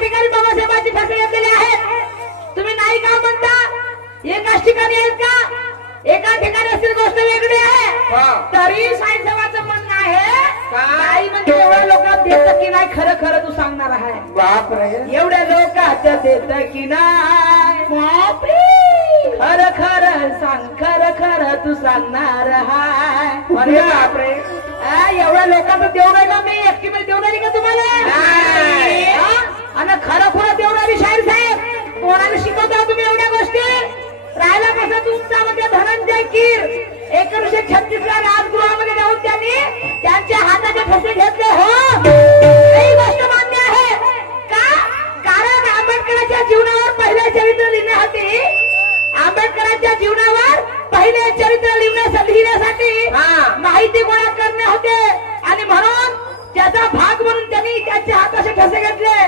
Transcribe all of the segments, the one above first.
ठिकाणी बाबासाहेबांची ठसे घेतलेली आहेत. तुम्ही नाही का म्हणता? एकाच ठिकाणी आहेत का? एका ठिकाणी असतील गोष्ट वेगळी आहे. तरी साईबाबांचं म्हणणं आहे नाही म्हणजे एवढ्या लोकांत देत की नाही खरं खरं तू सांगणार आहे. बापरे, एवढ्या लोकांत देत की नाही बापरे, खरं खरं सांग, खरं खरं तू सांगणार आहे. अरे बापरे, एवढ्या लोकांचं देऊ नाही का? मी एकटी मध्ये देऊ नाही का तुम्हाला? आणि खरं खरं देवणारी शाहीर साहेब कोणाला शिकवता तुम्ही एवढ्या गोष्टी? राहिला कसा तुमचा म्हणजे धनंजय कीर 1936 ला राजगृहामध्ये जाऊन त्यांनी त्यांच्या हाताचे ठसे घेतले. हो, ही गोष्ट मान्य आहे का? कारण आंबेडकरांच्या जीवनावर पहिले चरित्र लिहिण्यासाठी, आंबेडकरांच्या जीवनावर पहिले चरित्र लिहिण्यासाठी माहिती गोळा करणे होते आणि म्हणून त्याचा भाग म्हणून त्यांनी त्यांच्या हाताचे ठसे घेतले.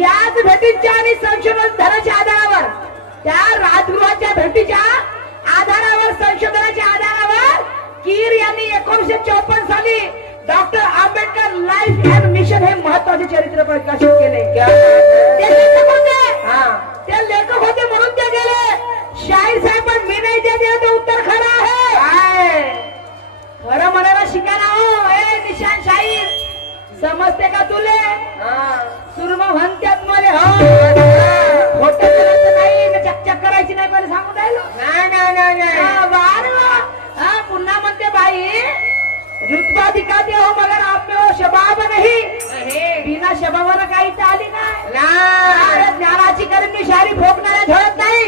याच भेटीच्या आणि संशोधनाच्या आधारावर, त्या राजगृहाच्या भेटीच्या आधारावर, संशोधनाच्या आधारावर कीर यांनी 1954 साली doctor Ambedkar life and mission हे महत्वाचे चरित्र प्रकाशित केले. ते लेखक होते म्हणून ते गेले. शाहीर साहेब पण मी नाही ते दिलं ते उत्तर खरं आहे. खरं म्हणायला शिकायला हो. निशान शाहीर समजते का तुले? सुरमा म्हणतात मला. हो, खोटं करायचं नाही, चकचक करायची नाही. पहिले सांगून राहिलो. पुन्हा म्हणते बाई, रुतबा दिखाते हो मगर आप में हो शबाब नहीं. बिना शबाबाला काही आली नाही. ज्ञानाची करमी शायरी फोकणाऱ्या झळत नाही.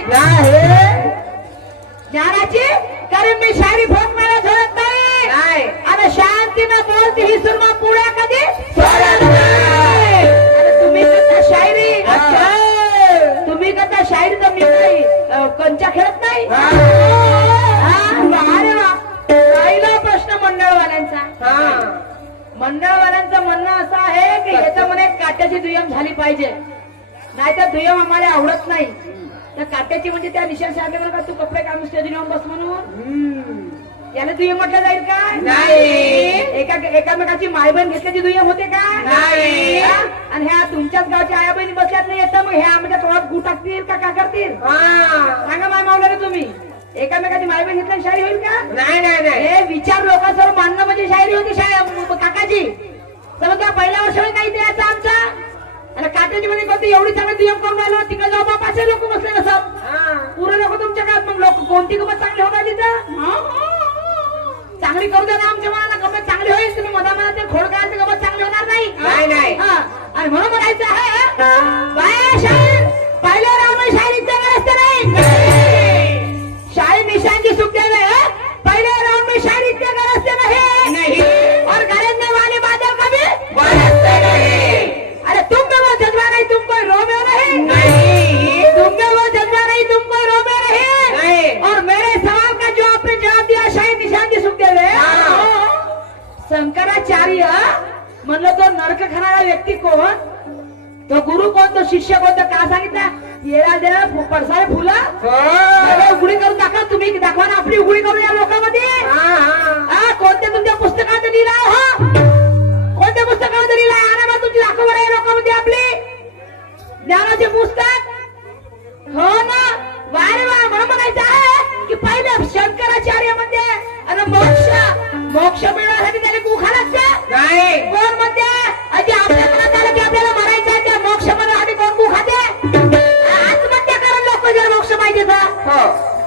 ज्ञानाची करमी शायरी फोकणाऱ्या झळत नाही. आणि शांतीनं बोलती ही सुरमा पुढ्या कधी सोडत नाही. तुम्ही करता शायरी, तुम्ही करता शायरी तर मी काही कंचा खेळत नाही. अरे वा, पहिला प्रश्न मंडळवाल्यांचा. मंडळवाल्यांचं म्हणणं असं आहे की याच्या मध्ये काट्याची दुय्यम झाली पाहिजे, नाहीतर दुय्यम आम्हाला आवडत नाही. तर काट्याची म्हणजे त्या निशाण साहेब म्हणा तू कपडे काढून स्टेजवर येऊन बस म्हणून याला दुय्यम म्हटलं जाईल का? नाही. एकामेकाची माय बहीण घेतल्याची दुय्यम होते का? नाही. आणि ह्या तुमच्याच गावच्या आया बहिणी बसल्यात नाही येतं मग ह्या आमच्या तोळात गु टाकतील का काय करतील? सांगा माय मावला तुम्ही. एकामेकाची माय बहीण घेतल्याची शायरी होईल का? नाही. हे विचार लोकांसमोर मांडणं म्हणजे शायरी होती काकाची. समजा पहिल्या वर्षाला काही द्यायचं आमचा आणि काट्याची मध्ये कोणती एवढी चांगली दुय्यम करून राहिलो तिकडे जाऊ बापाचे लोक बसले नसत. पुरे लोक तुमच्या काळात मग लोक कोणती गमत चांगली होणार तिथं? चांगली करू द्या ना आमच्या मनाला गमत चांगली होईल. तुम्ही मनात खोड काय गमत चांगली होणार नाही. आणि म्हणून म्हणायचं आहे बाया शाहीर पहिल्या राम शायरीचं गरज नाही. शाहीर निशांची सुख द्या नाही. पहिले राम में शायरी के गरज से नहीं और गरजने वाले बादल कभी बरसते नहीं. अरे तुम में वो जज्बा नहीं, तुम कोई रोमे नहीं. तुम में वो जज्बा नहीं, तुम कोई रोमे नहीं. और मेरे सवाल का जो आपने जवाब दिया शाहीर निशांची सुख दे. शंकराचार्य म्हणलं तो नरक खाणारा व्यक्ती कोण? तो गुरु कोण? तो शिष्य कोण? तो का सांगितलं? येरा देरा पडसाळे फुलं उघडी करून दाखवा. तुम्ही दाखवा ना आपली उघडी करून या लोकांमध्ये. कोणत्या तुमच्या पुस्तकात लिहिलं? हो, कोणत्या पुस्तकामध्ये लिहिलं? आणा मग तुमची दाखवा या लोकांमध्ये आपली ज्ञानाचे पुस्तक. हो ना, वारे वा. म्हणून म्हणायचं आहे की पहिले शंकराचार्य म्हणजे आणि मोक्ष मिळवण्यासाठी त्याने गुखा लागते. कोण म्हणते अजी आपल्या मनात आलं की आपल्याला मरायचं आहे त्या मोक्ष मिळवण्यासाठी कोण गु खाते? आत्महत्या करून लोक जर मोक्ष पाहिजे तर,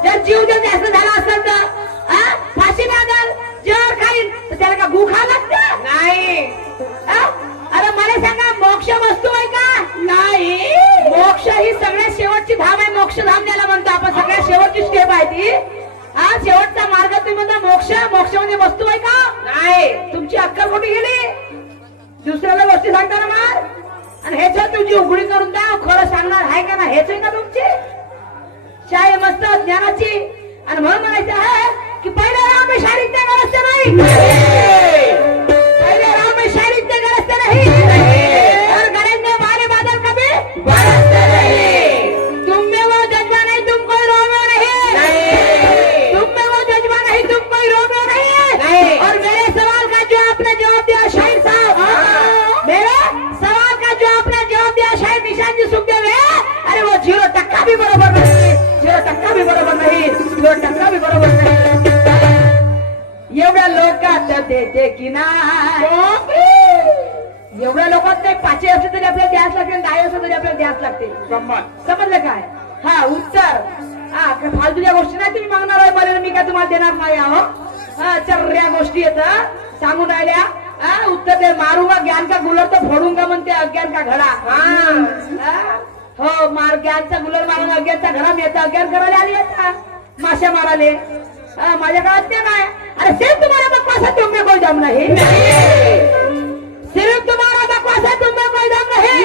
जर जीव जर जास्त झाला असेल तर फाशी लागल, जर खाईल तर त्याला का गु खा लागते? नाही. अरे मला सांगा मोक्ष वस्तू आहे का? नाही. मोक्ष ही सगळ्यात शेवटची धाम आहे. मोक्षधाम ज्याला म्हणतो आपण, सगळ्यात शेवटची स्टेप आहे ती. शेवटचा मार्ग तुम्ही म्हणता मोक्ष. मोक्ष म्हणजे वस्तू आहे का? नाही. तुमची अक्कल कुठे गेली? दुसऱ्याला गोष्टी सांगताना मार आणि ह्याच्यात तुमची उघडी करून द्या. खरं सांगणार आहे का ना? हेच आहे का तुमची शाही मस्त ज्ञानाची? आणि म्हणून म्हणायचं आहे की पहिले राम में शायरी ते गरज नाही. पहिले राम में शायरी ते गरज नाही. और गरजने वाले बादल कभी बरसते नहीं. तुम में वो जज्बा नहीं, तुम कोई रोमे नहीं. तुम में वो जज्बा नहीं, तुम कोई रोमे नहीं. और मेरे सवाल का जो आपने जवाब दिया शाहीर साहब, मेरे सवाल का जो आपने जवाब दिया शाहीर निशांची सुखदेव है, अरे वो 0% भी बरोबर नहीं, 0% भी बरोबर नहीं, 0% भी बरोबर नहीं. एवढ्या लोकात देते की नाही, एवढ्या लोकात नाही. 5 असले तरी आपल्याला द्यास लागते, 10 असले तरी आपल्याला द्यास लागते. समजलं काय? हा उत्तर. हा फालतूच्या गोष्टी नाही तुम्ही मागणार आहे मला, मी काय तुम्हाला देणार नाही आहो. हा चर्या गोष्टी येत सांगून राहिल्या. उत्तर दे. मारूंगा ज्ञान का गुलर तो फोडूंगा म्हणते अज्ञान का घडा. हो मार ज्ञानचा गुलर मारून अज्ञानचा घडा मिळता. अज्ञान करायला आली आता माशा माराले. माझ्या काळात ते नाही. अरे सिर्फ तुम्हारा बकवास है, तुम में कोई दम नहीं. सिर्फ तुम्हारा बकवास है, तुम में कोई दम नहीं.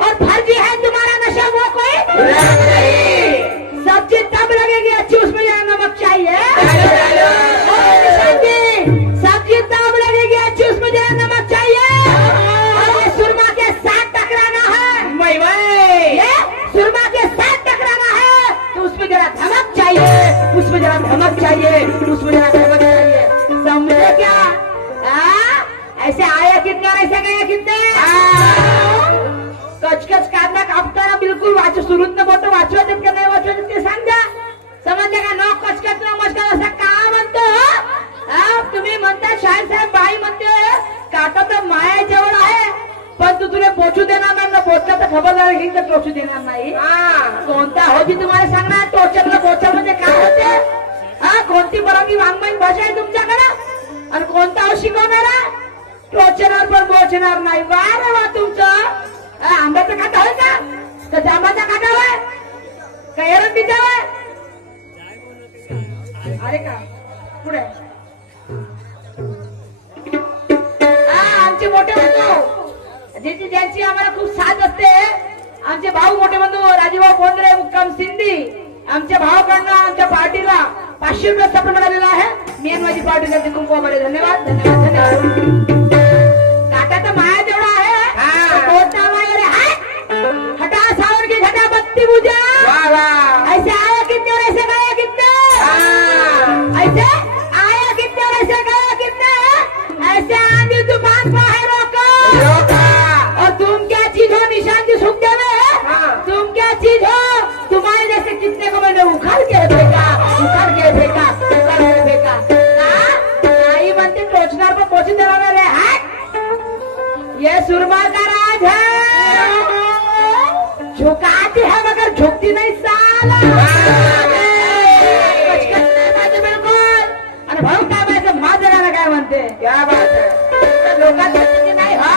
और फर्जी है तुम्हारा नशा, वो कोई नहीं. सब्जी तब लगेगी अच्छी, उसमें जरा नमक चाहिए. सब्जी तब लगेगी अच्छी, उसमें जरा नमक चाहिए. और ये सुरमा के साथ टकराना है, सुरमा के साथ टकराना है तो उसमें जरा धमक चाहिए, उसमें जरा धमक चाहिए, उसमें जरा धमक चाहिए. समझे क्या? ऐसे आया कितने और ऐसे गया कितने. कचकच काढला कापताना बिलकुल वाच सुरूत मोठं वाचवत का नाही वाचवत ते सांग द्या. समजले का? न कचकच न मचकच असं का म्हणतो. तुम्ही म्हणता शाहीर साहेब बाई म्हणते काटा तर माया जवळ आहे, पण तू तुला पोचू देणार नाही. ना पोचला तर खबरदार घेईन तर टोचू देणार नाही. कोणता होती तुम्हाला सांगणार. टोचरला पोचर म्हणजे काय होते. कोणती परवानगी वाङ्मयीन भाषा आहे तुमच्याकडे, आणि कोणता हो शिकवणारा. टोचणार पण पोचणार नाही. वा रे वा तुमचं. आंब्याचा काटा होय का जांबाचा काटा होय का एरंडीचा होय. अरे का पुढे आमचे मोठे बंधू ज्यांची आम्हाला खूप साथ असते. आमचे भाऊ मोठे बंधू राजीभाऊ बोंद्रे मुक्काम सिंधी, आमच्या भावाकडनं आमच्या पार्टीला 500 रुपये सपोर्ट मिळालेला आहे. मी आणि माझी पार्टी त्यांचे खूप बरे धन्यवाद धन्यवाद धन्यवाद. काटा तर माया जेवढा आहे हटा सावर की घटा बत्ती बुझा. ऐसे आया कितने और ऐसे गया कितने. ऐसे आया कितने और ऐसे गया कितने. ऐसे आंधी तूफान को है रोका. और तुम क्या चीज हो निशांती सुख देवे. तुम क्या चीज हो. तुम्हारे जैसे कितने को मैंने उखाड़ के फेंका, उखाड़ के फेंका, उखाड़ के फेंका. आई बनते टोचणार पर पोचून देणार रे. ये सुरमा का राज है. झुकाती है मगर झुकती नहीं साला. बिलकुल. आणि भाऊ काय माहिती माझं काय म्हणते. क्या बात है. लोकांना नाही. हा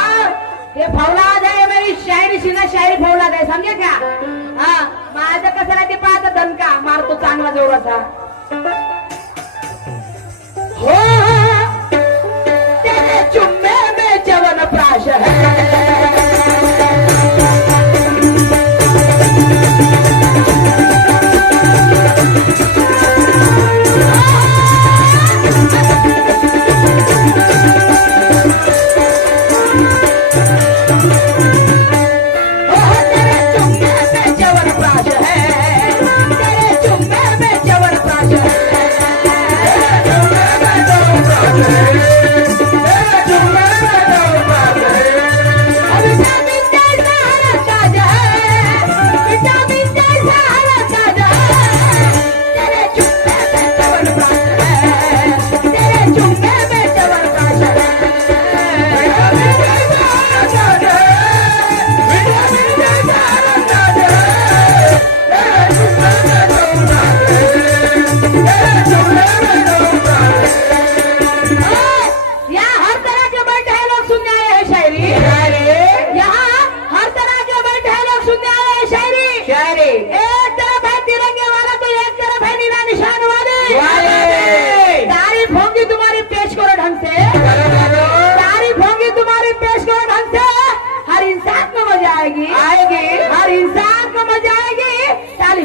हे फौलाद आहे मेरी शायरी शिना शायरी फौलाद आहे. समजे का. हा माझं कसं नाही ते पाहत दणका मारतो चांगला जोराचा. हो तेरे चुम्मे में जवन प्राश है.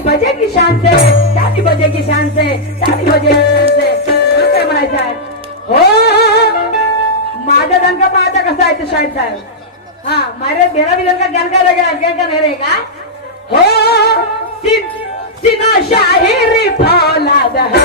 बजेगी शान से, ताली बजेगी शान से, ताली बजेगी शान से. काय म्हणायचं आहे. हो माझा दणका पाहता कसा आहे शाहीर साहेब. हाँ मेरा भी दणका ज्ञान का रहेगा ज्ञान का नहीं रहेगा. हो सीना शाहिर फौलाद है.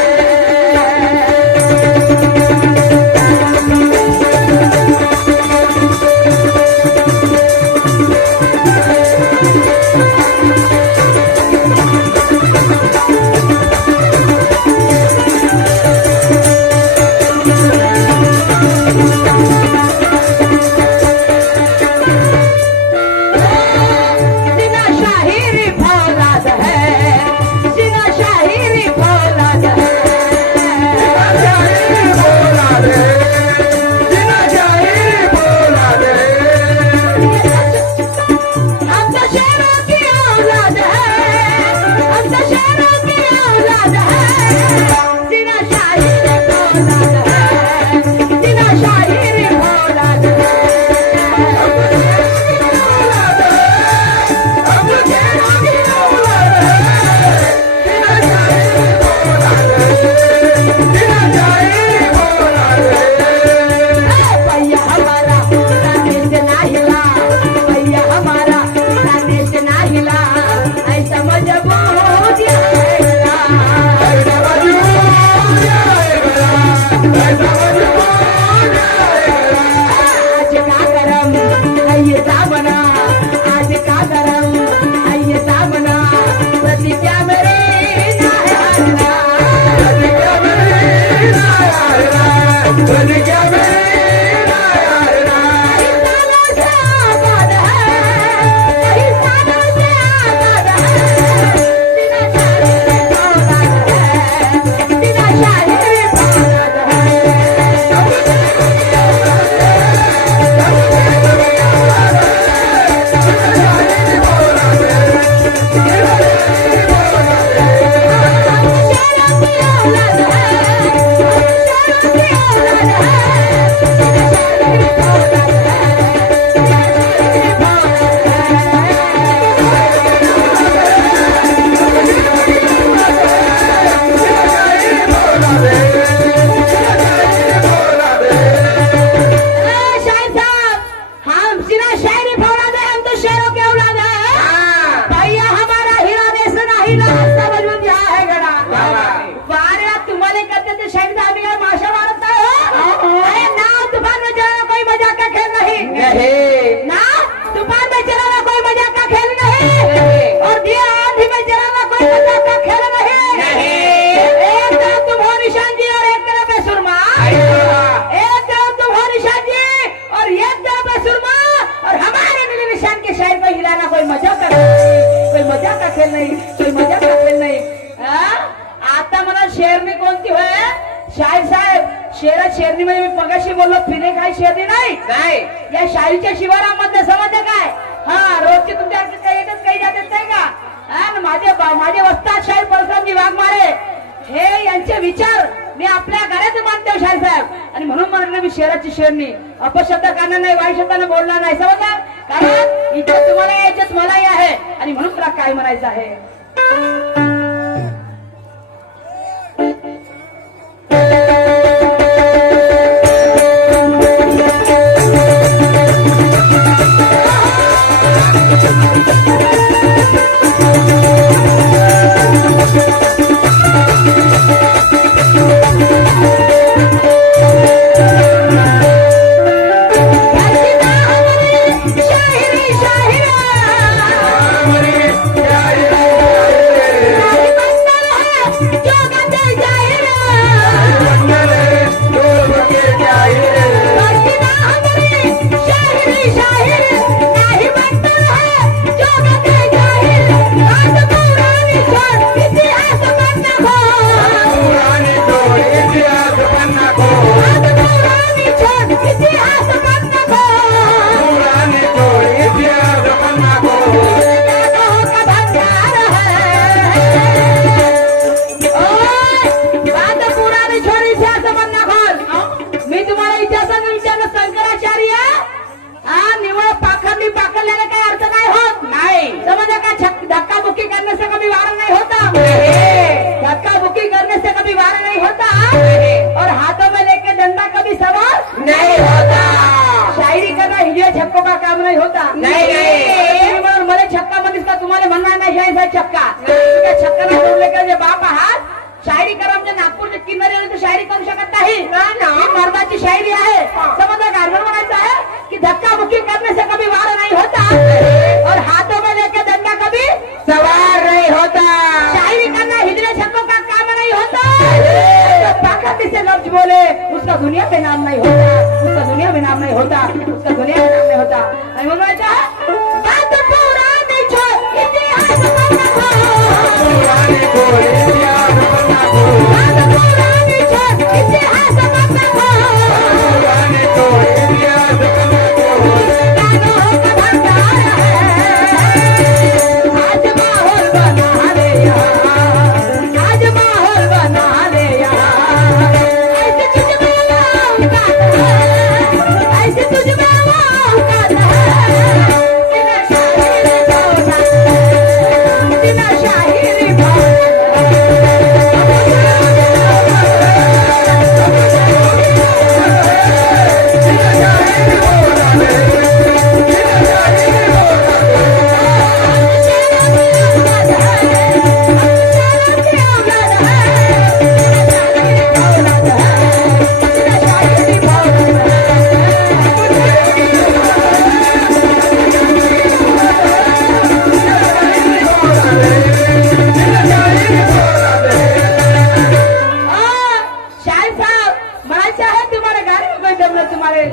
नहीं ना तूफान में चलाना कोई मजाक का खेल नहीं, और दिया आंधी में चलाना कोई मजाक का खेल नहीं। एक तरफ तुम हो निशान जी और एक तरफ है सुरमा, एक तरफ तुम हो निशान जी और एक तरफ है सुरमा, और हमारे नीले निशान के शहर को हिलाना कोई मजाक का कोई मजाक का खेल नहीं, कोई मजाक का खेल नाही। आता मला शेरनी कोणती होय शाहीर साहेब, शेरनी मध्ये मी मगाशी बोललो फिरे काही शेरनी नाही या शाहीच्या शिवारामध्ये समजलं काय? हा रोजचे तुमच्या काही येतच काही जातच नाही का? आणि माझे वस्ताद शाहीर परसरामजी वाघमारे हे यांचे विचार मी आपल्या घरात मानतो शाहीर साहेब, आणि म्हणून म्हणलं मी शेराची शेरनी अपशब्द करणार नाही, वाईट शब्दाने बोलणार नाही, समजला? कारण इथे तुम्हाला यायचेच मलाही आहे, आणि म्हणून तुला काय म्हणायचं आहे? छक्का छक्का जोडले बाप आहात शायरी करा म्हणजे नागपूरच्या किनाऱ्यावर तर शायरी करू शकत नाही, मर्दाची शायरी आहे, समजा गार्डन म्हणायचं आहे की धक्का मुक्की करने से कभी वार नहीं होता और हाथों में लेके डंडा कभी सवार नहीं होता, शायरी करना हिजड़े छक्कों का काम नहीं होता, तो ताकत से लफ्ज बोले उसका दुनिया में नाम नहीं होता, उसका दुनिया में नाम नहीं होता, उसका दुनिया में नाम नहीं होता। आणि म्हणून बात पुरानी छोड़ इतिहास मत खो, पुरानी छोड़ इतिहास मत खो, बात पुरानी छोड़ इतिहास मत खो, पुरानी छोड़ इतिहास मत खो, गानों का भंडार है आज माहौल बना ले यार, आज माहौल बना ले यार, ऐसे तुझ में औकात है, ऐसे तुझ में औकात है, बिना शायरी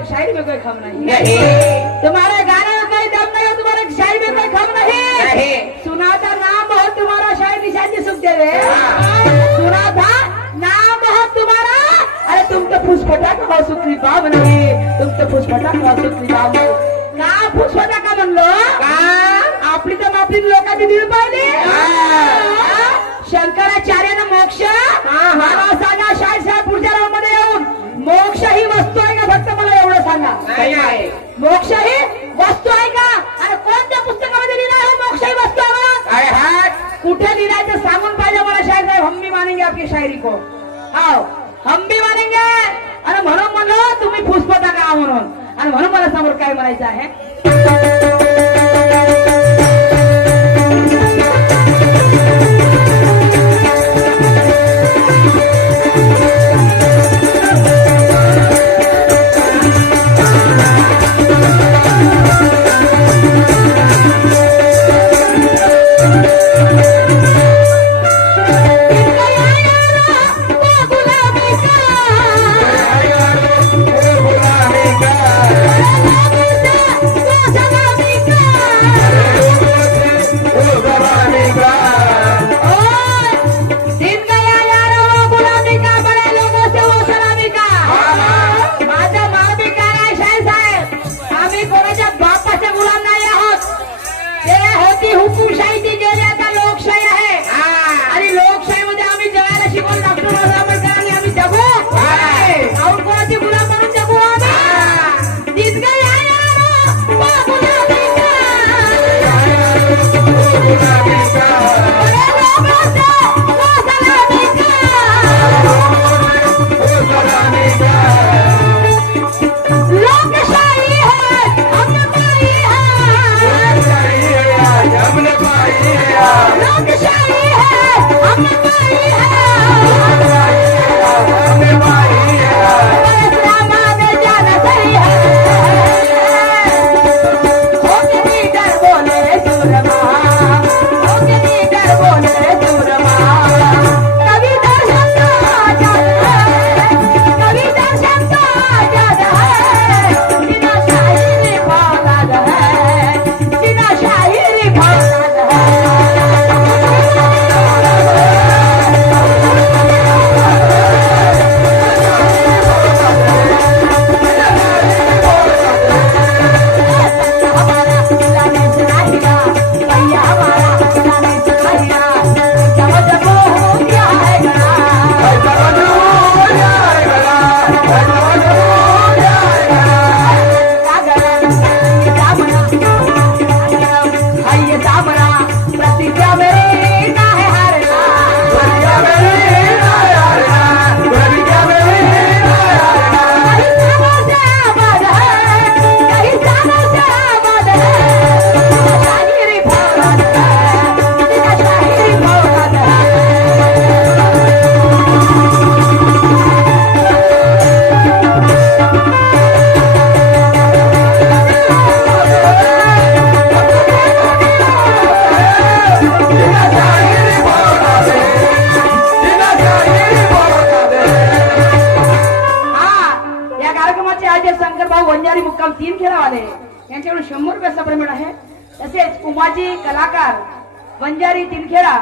शायरी में कोई खम नहीं, तुम्हारे गाने में कोई दम नहीं हो, तुम्हारे शायरी में कोई खम नहीं, सुना था नाम हो तुम्हारा शायद निशान जी सुखदेव, सुना था नाम हो तुम्हारा, अरे तुम तो फुसफटा का सुखी बाब नहीं, तुम तो फुसफटा का सुखी बाब का फुसफटा का म्हणलो आपली तर मापली लोकांची दिल पाहिली, शंकराचार्यानं मोक्ष मला सांगा शाहीर साहेब पुढच्या राऊंड मध्ये येऊन मोक्ष ही वस्तू आहे का? फक्त मला एवढं सांगा, मोक्ष ही वस्तू आहे का? आणि कोणत्या पुस्तकामध्ये लिहिलं आहे मोक्ष ही वस्तू आहे? कुठे लिहिलायचं सांगून पाहिजे मला शाहीर साहेब, हम भी मानेंगे आपकी शायरी को, आओ हम भी मानेंगे, आणि म्हणून म्हणलं तुम्ही फुसफटा का म्हणून, आणि म्हणून मला समोर काय म्हणायचं आहे? हुकुमशाही गेली आता लोकशाही आहे आणि लोकशाहीमध्ये आम्ही जगायला शिकवलं डॉक्टर बाबासाहेब आंबेडकरांनी आम्ही जगू और कोणाची गुलाम म्हणून जगू आम्ही तीच काय लोकशाही है हमने पाई है लोकशाही है हमने पाई है इस्लामाबाद जाना सही है हो के लीडर बोले सूरमा हो के लीडर बोले सूरमा कभी दर्शन का जाना है कभी दर्शन का जाना है बिना शायरी फौलाद है बिना शायरी फौलाद है हमारा जाने से नाहिरा भैया हमारा जाने से नाहिरा जब जब हो गया है गला प्रतिज्ञा मेरी ना है हारना कहीं सालों से आबाद है कहीं सालों से आबाद है शाहिरी फौलाद है शाहिरी फौलाद है या कार्यक्रमाचे आयोजक शंकरभाऊ वंजारी मुक्काम 3 खेळावाले यांच्याकडून 100 रुपयाचा पेमेंट आहे तसेच उमाजी कलाकार वंजारी 3 खेळा